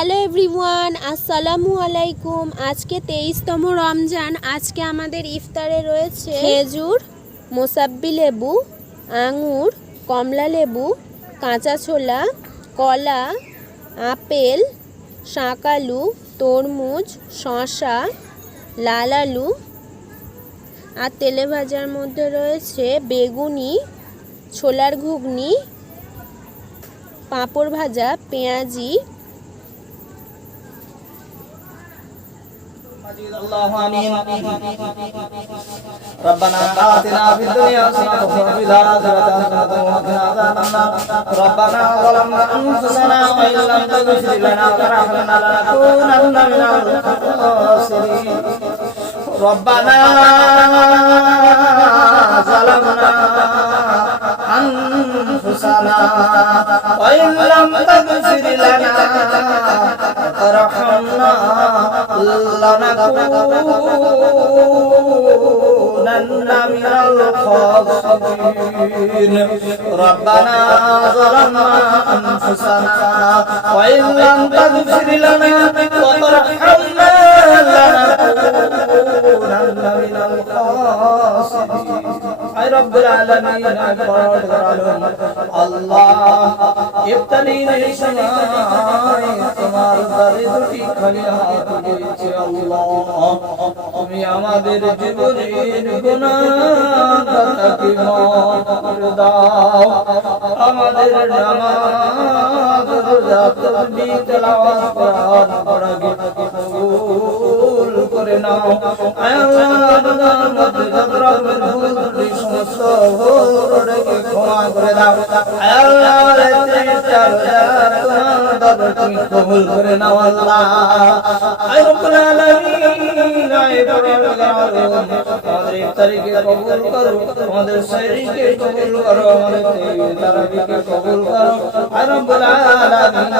Hello everyone, আসসালামু আলাইকুম। আজকে 23তম রমজান। আজকে আমাদের ইফতারে রয়েছে খেজুর, মোসাব্বি লেবু, আঙুর, কমলা লেবু, কাঁচা ছোলা, কলা, আপেল, শাঁকালু, তরমুজ, শসা, লাল আলু, আর তেলে ভাজার মধ্যে রয়েছে বেগুনি, ছোলার ঘুগনি, পাঁপড় ভাজা, পেঁয়াজি। الله آمين ربنا آتنا في الدنيا حسنة وفي الآخرة حسنة وقنا عذاب النار ربنا ظلمنا أنفسنا وإن لم تغفر لنا وترحمنا لنكونن من الخاسرين ربنا ظلمنا أنفسنا وإن لم تغفر لنا وترحمنا لنكونن من الخاسرين ربنا ظلمنا أنفسنا وإن لم تغفر لنا وترحمنا لنكونن من الخاسرين أي رب العالمين أي পরওয়ারদিগার আল্লাহ ইফতারির সময় তোমার দরে দুটি খালি হাত দিয়েছি আল্লাহ তুমি আমাদের জীবনের গুনাহকে মাফ করে দাও আমাদের নামাজ রোজা তাসবিহ তেলাওয়াত কোরআন পড়াকে কবুল করে নাও আল্লাহ মধ্যে যত রকমের ভুল ত্রুটি সমস্ত ভুলকে ক্ষমা করে দাও আল্লাহ তুমি কবুল করে নাও আল্লাহ আয় রব্বুল আলামিন আয় পরওয়ারদিগার আমাদের ইফতারিকে কবুল করো আমাদের সাহরিকে কবুল করো আমাদের তারাবিকে কবুল করো আয় রব্বুল আলামিন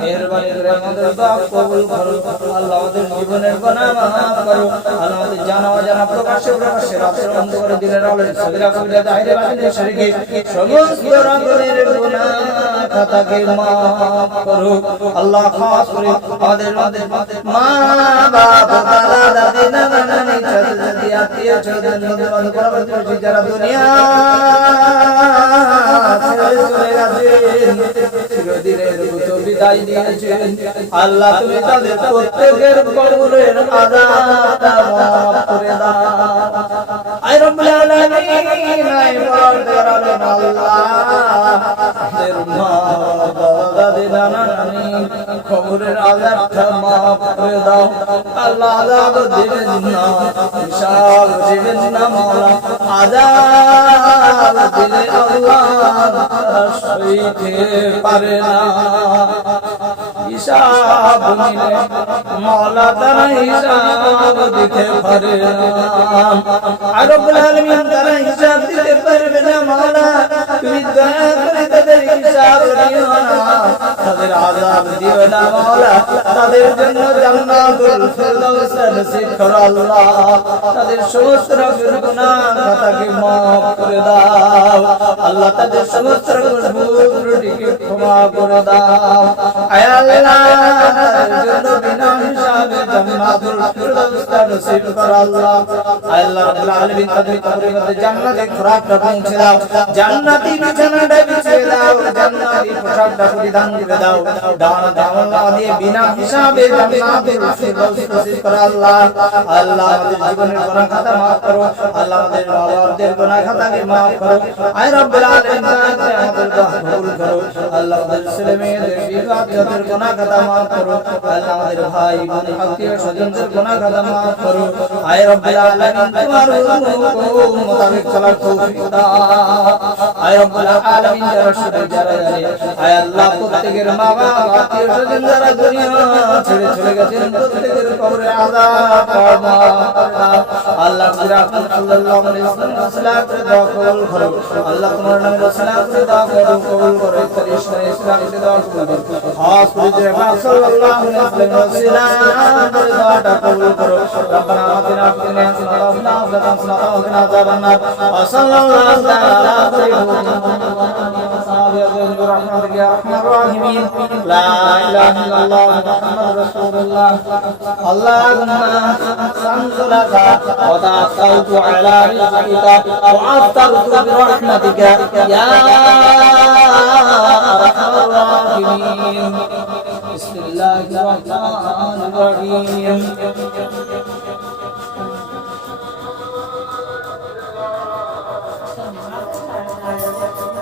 মেহেরবানি করে আমাদের দোয়া কবুল করো আল্লাহ আমাদের জীবনের গুনাহ মাফ করো আল্লাহ আমাদের জানা অজানা প্রকাশ্যে রাতের অন্ধকারে দিনের আলোয় সগীরা কবিরা জাহিরে বাতিনে শরীকে সমস্ত রকমের গুনাহ খাতাকে মাফ করো আল্লাহ খাস করে আমাদের মা বাবা দাদা দাদি নানা নানি চাচা চাচি আত্মীয় স্বজন বন্ধু বান্ধব পরবর্তী যারা দুনিয়া ছেড়ে চলে গেছেন চিরদিনের মতো বিদায় নিয়েছেন আল্লাহ তুমি তাদের প্রত্যেকের কবরের আযাবটা মাফ করে দাও আয় রব্বুল আলামিন আয় পরওয়ারদিগার আল্লাহ আমাদের মা বাবা দাদি নানা নানি কবরের আযাবটা মাফ করে দাও আল্লাহ আযাব দিবেন না হিসাব দিবেন না মাওলা আযাব দিলে আল্লাহ সইতে পারে না হিসাব নিলে মাওলা তারা হিসাব দিতে পারে না আর রব্বুল আলামিন তারা হিসাব দিতে পারবে না মাওলা তুমি দয়া করে তাদের হিসাব নিও না তাদের আযাব দিও না মাওলা তাদের জন্য জান্নাতুল ফিরদাউস নসিব করো আল্লাহ তাদের সমস্ত রকমের গুনাহ খাতাকে মাফ করে দাও আল্লাহ তাদের সমস্ত রকমের ভুল ত্রুটিকে ক্ষমা করে দাও আয় আল্লাহ তাদের জন্য বিনা হিসাবে জান্নাতুল ফিরদাউস নসিব করো আল্লাহ আয় আল্লাহ রাব্বুল আলামিন তাদের কবরের মধ্যে জান্নাতে খোরাকটা পৌঁছে দাও জান্নাতি বিছানাটা বিছিয়ে দাও জান্নাতি পোশাকটা পরিধান করে দাও দান দাওয়া দিয়ে বিনা হিসাবে জান্নাতুল ফিরদাউস নসিব করো আল্লাহ আল্লাহ আমাদের জীবনের গুনাহ খাতা maaf করো আল্লাহ আমাদের বাবাদের গুনাহ খাতাকে maaf করো আয় রব্বুল আলামিন আমাদের দোয়া কবুল করো আল্লাহ আমাদের ছেলে মেয়েদের বিবাহদের গুনাহ খাতা maaf করো আল্লাহ আমাদের ভাই বোন আত্মীয় স্বজনদের গুনাহ খাতা maaf করো আয় রব্বুল আলামিন তোমার হুকুম মোতাবেক চলার তৌফিক দাও আয় রব্বুল আলামিন যারা শুনে যারা জানে আয় আল্লাহ প্রত্যেকের মা বাবা আত্মীয় স্বজন যারা দুনিয়া ছেড়ে চলে গেছেন প্রত্যেকের কবরে আযাব আল্লাহ রাসূল সাল্লাল্লাহু আলাইহি ওয়াসাল্লাম সালাত করে দোয়া কবুল করো আল্লাহ তোমার নামে সালাত করে দোয়া কবুল করো ইসলামের দোয়া কবুল করো খাস করে যে রাসূল সাল্লাল্লাহু আলাইহি ওয়াসাল্লাম সালাত করে দোয়াটা কবুল করো রব্বানা আতিনা ফিদ দুনিয়া হাসানাতান ওয়া ফিল আখিরাতি হাসানাতান ওয়া কিনা আযাবান নার ওয়া সাল্লাল্লাহু তাআলা আলা সাইয়্যিদিনা মুহাম্মাদিন ওয়া আলিহি ওয়া সাহবিহি برحمتك يا ارحم الراحمين لا اله الا الله محمد رسول الله اللهم سنزلك وتوكلت على رزقك وعثرت برحمتك يا ارحم الراحمين بسم الله الرحمن الرحيم